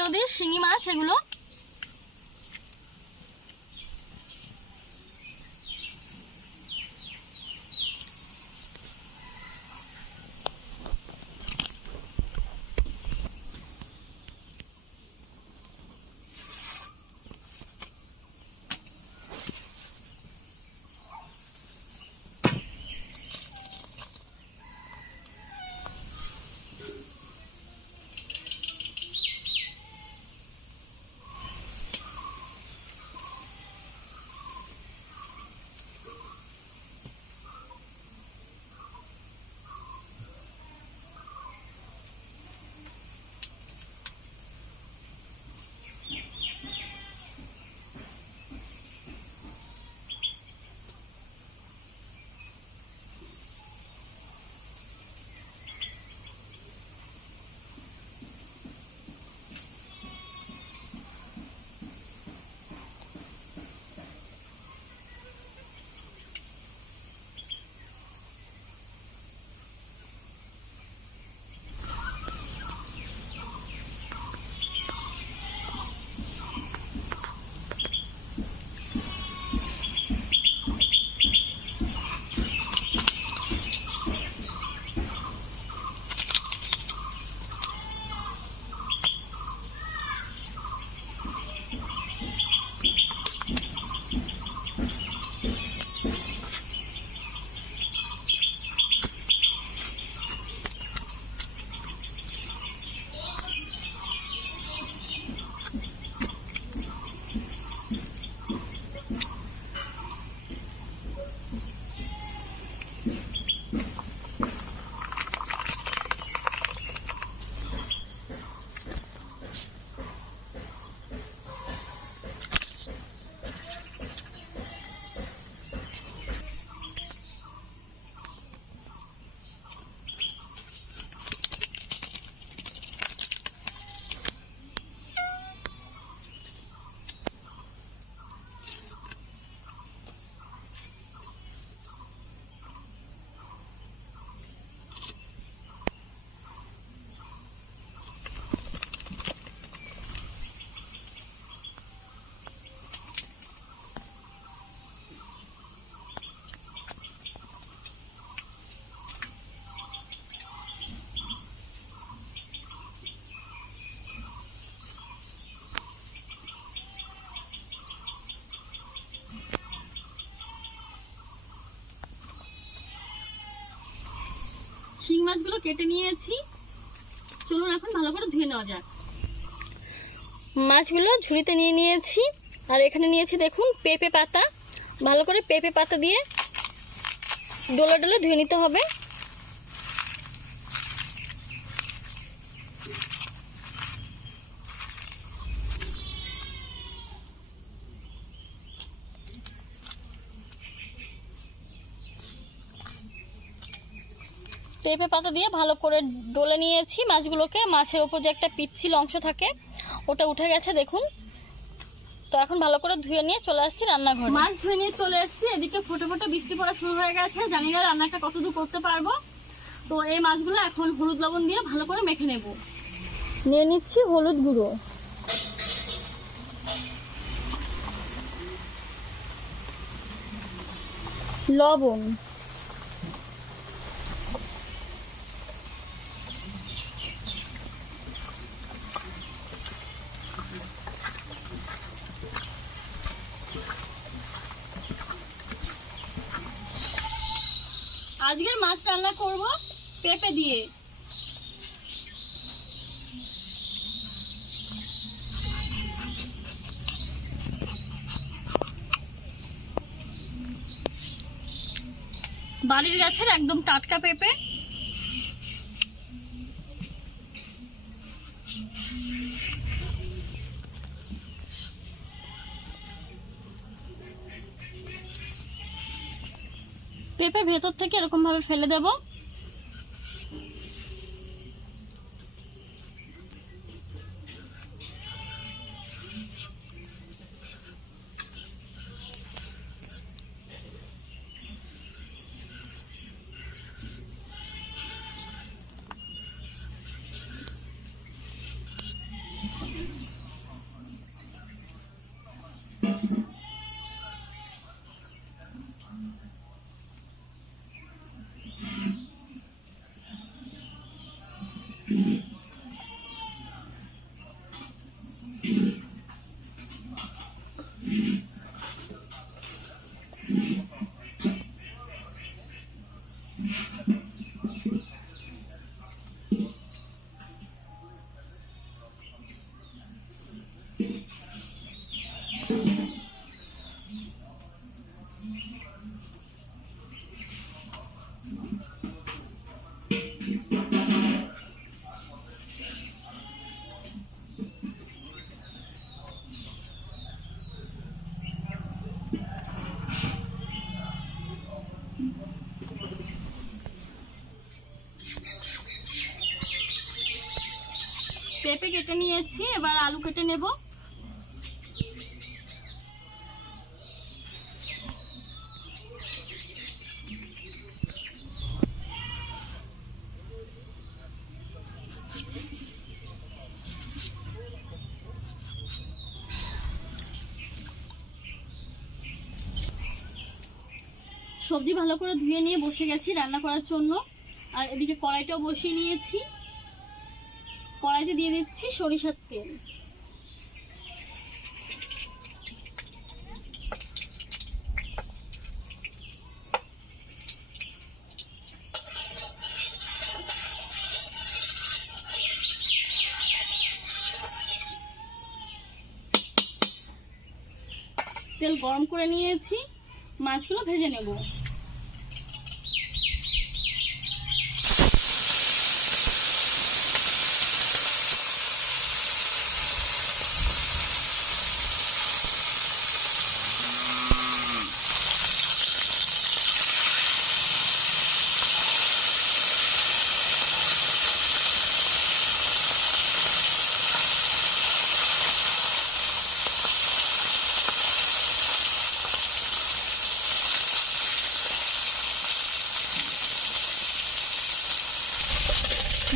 নদীর শিঙি মাছ এগুলো। শিং মাছগুলো কেটে নিয়েছি, চলুন এখন ভালো করে ধুয়ে নেওয়া যাক। মাছগুলো ঝুড়িতে নিয়ে নিয়েছি, আর এখানে নিয়েছি দেখুন পেঁপে পাতা। ভালো করে পেঁপে পাতা দিয়ে ডলে ডলে ধুয়ে নিতে হবে। পেঁপে পাতা দিয়ে ভালো করে ডলে নিয়েছি মাছগুলোকে। মাছের ওপর যে একটা পিচ্ছিল অংশ থাকে ওটা উঠে গেছে দেখুন। তো এখন ভালো করে ধুয়ে নিয়ে চলে আসছি রান্নাঘরে। মাছ ধুয়ে নিয়ে চলে এসেছি, এদিকে ফোটে ফোটে বৃষ্টি পড়া শুরু হয়ে গেছে। জানি না রান্নাটা কতদূর করতে পারবো। তো এই মাছগুলো এখন হলুদ লবণ দিয়ে ভালো করে মেখে নেব। নিয়ে নিচ্ছি হলুদ গুঁড়ো, লবণ, আজকের মাছ রান্না করব পেঁপে দিয়ে। বাড়ির গাছের একদম টাটকা পেঁপে। পেঁপে ভেতর থেকে এরকম ভাবে ফেলে দেব। পেঁপে কেটে নিয়েছি, এবার আলু কেটে নেব। সবজি ভালো করে ধুয়ে নিয়ে বসে গেছি রান্না করার জন্য। আর এদিকে কড়াইটাও বসিয়ে নিয়েছি। কড়াইতে দিয়ে দিচ্ছি সরিষার তেল। তেল গরম করে নিয়েছি, মাছগুলো ভেজে নেব।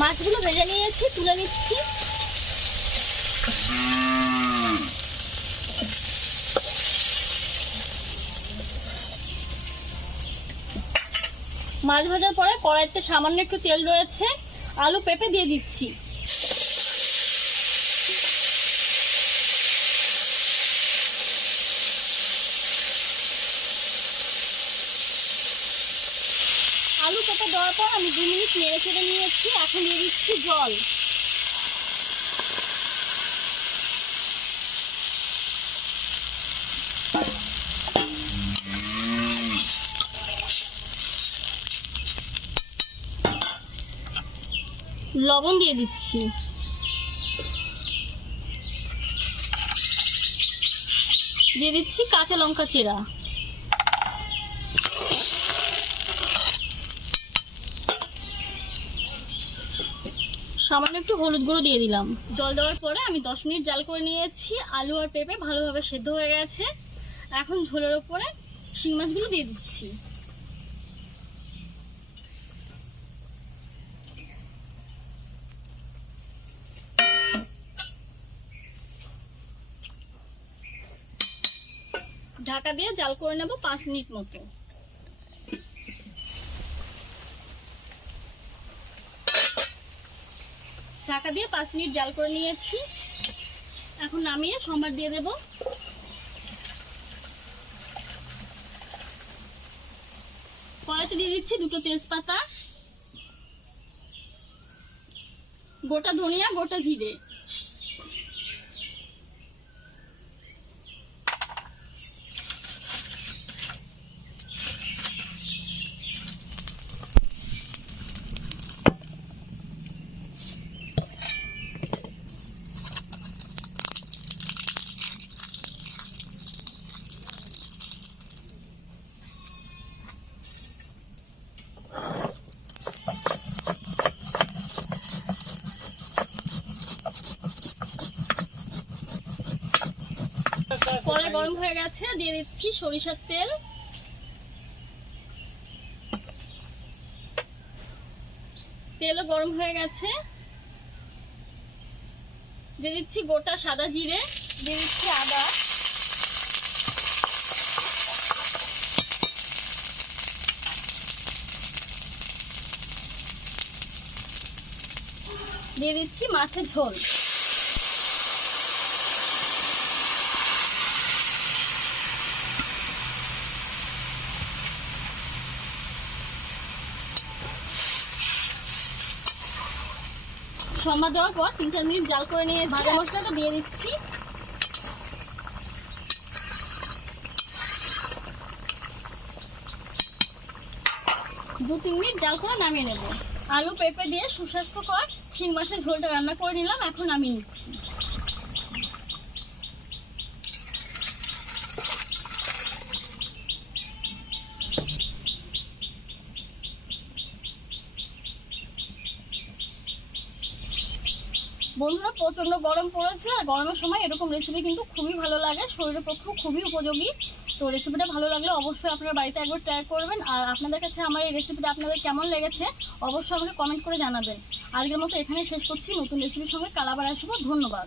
মাছগুলো ভেজে নিয়েছি, তুলে নিচ্ছি। মাছ ভাজার পরে কড়াইতে সামান্য একটু তেল রয়েছে, আলু পেঁপে দিয়ে দিচ্ছি। আলু পেঁপে দেওয়ার পর আমি 2 মিনিট নেড়ে চেড়ে নিয়েছি। এখন দিয়ে দিচ্ছি জল। লবণ দিয়ে দিচ্ছি। দিয়ে দিচ্ছি কাঁচা লঙ্কা চেরা। সামান্য একটু হলুদ গুঁড়ো দিয়ে দিলাম। জল দেওয়ার পরে আমি 10 মিনিট জাল করে নিয়েছি। আলু আর পেঁপে ভালোভাবে সেদ্ধ হয়ে গেছে। এখন ঝোলের ওপরে শিং মাছগুলো দিয়ে দিচ্ছি। ঢাকা দিয়ে জাল করে নেব 5 মিনিট মতো। ঢাকা দিয়ে 5 মিনিট জাল করে নিয়েছি। এখন নামিয়ে সম্বার দিয়ে দেব। কড়াইতে দিয়ে দিচ্ছি 2টো তেজপাতা, গোটা ধনিয়া, গোটা জিরে। কড়াই গরম হয়ে গেছে, দিয়ে দিচ্ছি সরিষার তেল। তেলও গরম হয়ে গেছে, দিয়ে দিচ্ছি গোটা সাদা জিরে, দিয়ে দিচ্ছি আদা, দিয়ে দিচ্ছি মাছের ঝোল। সম্বার দেওয়ার পর 3-4 মিনিট জাল করে নিয়ে ভাজা মশলাটা দিয়ে দিচ্ছি। দু 3 মিনিট জাল করে নামিয়ে নেব। আলু পেঁপে দিয়ে সুস্বাস্থ্যকর শিং মাছের ঝোলটা রান্না করে নিলাম। এখন নামিয়ে নিচ্ছি। বন্ধুরা প্রচণ্ড গরম পড়েছে, আর গরমের সময় এরকম রেসিপি কিন্তু খুবই ভালো লাগে, শরীরের পক্ষেও খুবই উপযোগী। তো রেসিপিটা ভালো লাগলে অবশ্যই আপনারা বাড়িতে একবার ট্রাই করবেন। আর আপনাদের কাছে আমার এই রেসিপিটা আপনাদের কেমন লেগেছে অবশ্যই আমাকে কমেন্ট করে জানাবেন। আজকের মতো এখানেই শেষ করছি, নতুন রেসিপির সঙ্গে কাল আবার আসবো। ধন্যবাদ।